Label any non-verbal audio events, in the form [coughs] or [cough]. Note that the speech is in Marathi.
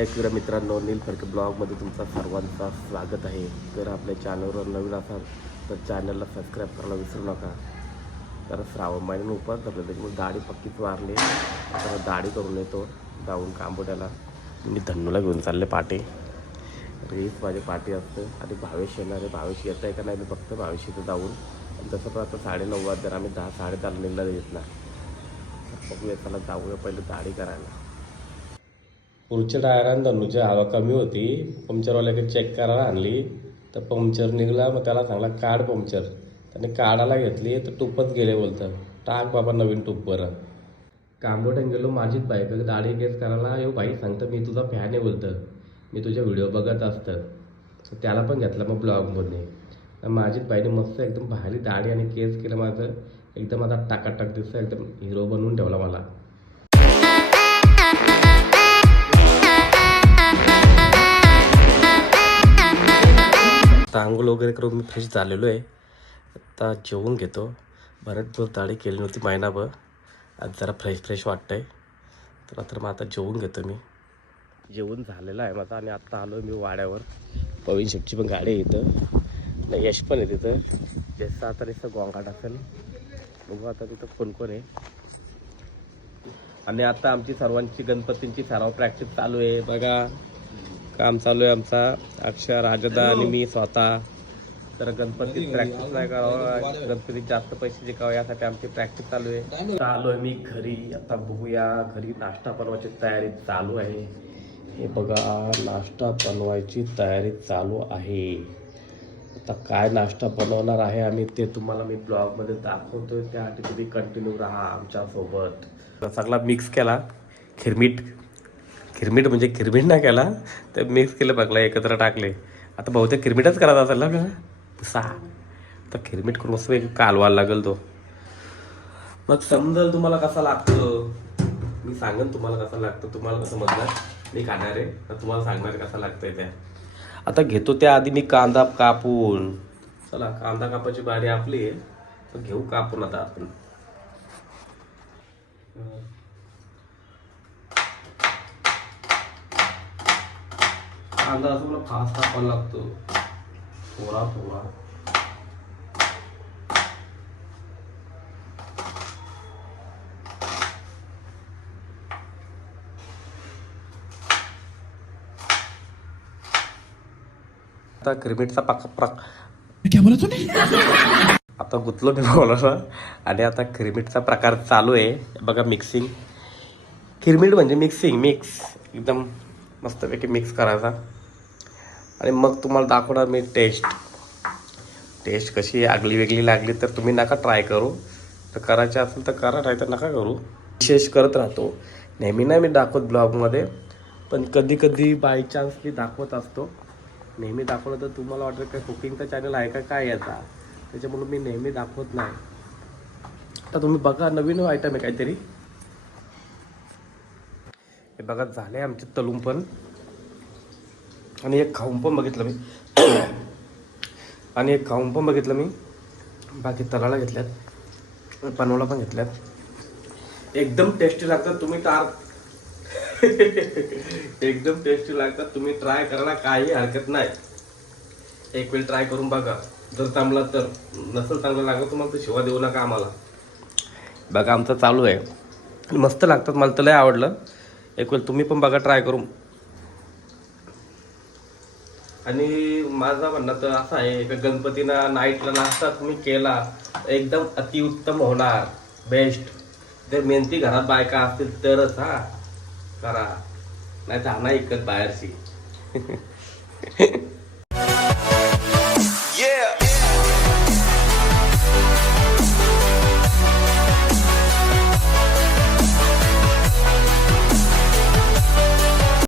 जय क्रीडा मित्रांनो नील फडके ब्लॉगमध्ये तुमचा सर्वांचा स्वागत आहे. जर आपल्या चॅनलवर नवीन असाल तर चॅनलला सबस्क्राईब करायला विसरू नका. तर श्रावण महिन्याने उपास धरले त्याच्यामुळे दाढी पक्कीच वारली तर दाढी करून येतो जाऊन कांबोड्याला. मी धन्नूला घेऊन चालले पाटे. हीच माझी पाठी असते. आणि भावेश येणार आहे. भावेश येत आहे का नाही मी फक्त भावेश इथं जाऊन. आणि तसं पण आता साडेनऊ वाजता आम्ही दहा साडे दहाला निघला येतला बघूया त्याला जाऊया पहिले दाढी करायला. पुढच्या टायरानं धनुची हवा कमी होती. पंक्चरवाल्याकडे चेक करायला आणली. तर पंक्चर निघला मग त्याला सांगला काढ पंक्चर. त्याने काढायला घेतली तर टूपच गेले बोलतं. टाक बाबा नवीन टूप बरं. कांबोट्यात गेलो माझीच बाईक दाढी केस करायला येऊ बाई सांगतं मी तुझा फॅन आहे बोलतं. मी तुझे व्हिडिओ बघत असतं. त्याला पण घेतलं मग ब्लॉगमध्ये तर माझीच बाईने मस्त एकदम भारी दाढी आणि केस केलं माझं. एकदम आता टाकाटाक दिसतं एकदम हिरो बनवून ठेवला मला. आता आंघोळ वगैरे करून मी फ्रेश झालेलो आहे. आता जेवून घेतो. बरेच दिवस दाढी केली नव्हती महिनाभर आज जरा फ्रेश फ्रेश वाटतं आहे तर तर मग आता जेवून घेतो मी. जेवण झालेलं आहे माझं आणि आत्ता आलो मी वाड्यावर. पवीन शेटची पण गाडी आहे इथं. नाही यश पण आहे तिथं. जसं आता नुसतं गोंगाट असेल. बघू आता तिथं कोण कोण आहे. आणि आता आमची सर्वांची गणपतींची सराव प्रॅक्टिस चालू आहे. बघा काम चालू आहे आमचा. अक्षर राजदा आणि मी स्वतः. तर गणपती प्रॅक्टिस नाही करावं. गणपतीत जास्त पैसे जिकावं यासाठी आमची प्रॅक्टिस चालू आहे. चालू आहे मी घरी. आता बघूया. घरी नाश्ता बनवायची तयारी चालू आहे. हे बघा नाश्ता बनवायची तयारी चालू आहे. आता काय नाश्ता बनवणार आहे आम्ही ते तुम्हाला मी ब्लॉगमध्ये दाखवतोय. त्यासाठी तुम्ही कंटिन्यू राहा आमच्यासोबत. सगळा मिक्स केला. खिरमीट. खिरमीट म्हणजे खिरमीट नाही केला. तर मिक्स केलं बघला एकत्र टाकले. आता बहुतेक खिरमीटच करायचा असेल ना आपल्याला? तर खिरमीट करून मस्त एक कालवायला लागेल तो. मग समजल तुम्हाला कसा लागतो? मी सांगेन तुम्हाला कसा लागतो. तुम्हाला कसं समजणार मी खाणार आहे. तर तुम्हाला सांगणार आहे कसा लागतंय त्या. आता घेतो त्या आधी मी कांदा कापून. चला कांदा कापायची बारी आपली आहे. तर घेऊ कापून आता आपण. कांदा असं मला फास्ट कापायला लागतो. थोडा थोडा. आता क्रिमिटचा पाक प्रक आता गुतलो मी बोलायला आणि आता खिरमीटचा प्रकार चालू आहे. बघा मिक्सिंग खिरमीट म्हणजे मिक्सिंग मिक्स एकदम मस्तपैकी मिक्स करायचा. आणि मग तुम्हाला दाखवणार मी टेस्ट टेस्ट कशी आगली वेगळी लागली तर तुम्ही नका ट्राय करू. तर करायचे असेल तर करा नाही तर नका करू. विशेष करत राहतो. नेहमी नाही मी दाखवत ब्लॉगमध्ये पण कधी कधी बाय चान्स मी दाखवत असतो. नेहमी दाखवलं तर तुम्हाला वाटतं काय कुकिंगचा चॅनल आहे का? काय याचा? त्याच्यामुळे मी नेहमी दाखवत नाही. तर तुम्ही बघा नवीन आयटम आहे काहीतरी. हे बघा झाले आमचे तलून पण. आणि एक खाऊन पण बघितलं मी. [coughs] आणि एक खाऊन पण बघितलं मी. बाकी तलाला घेतल्यात. पनवला पण घेतल्यात. एकदम टेस्टी लागतात. तुम्ही टार एकदम टेस्टी लागतात. तुम्ही ट्राय करायला काही हरकत नाही. एक वेळ ट्राय करून बघा. जर चांगला तर. नसेल चांगलं लागत तुम्हाला तर शिवा देऊ नका आम्हाला. बघा आमचं चालू आहे. मस्त लागतात. मला तर लय आवडलं. एक वेळ तुम्ही पण बघा ट्राय करून. आणि माझा म्हणणं तर असं आहे का गणपतीना नाईटला नाश्ता तुम्ही केला एकदम अतिउत्तम होणार. बेस्ट जर मेहनती घरात बायका असतील तरच हा. करा. नाही तर हा नाही इकत बाहेरशी. [laughs]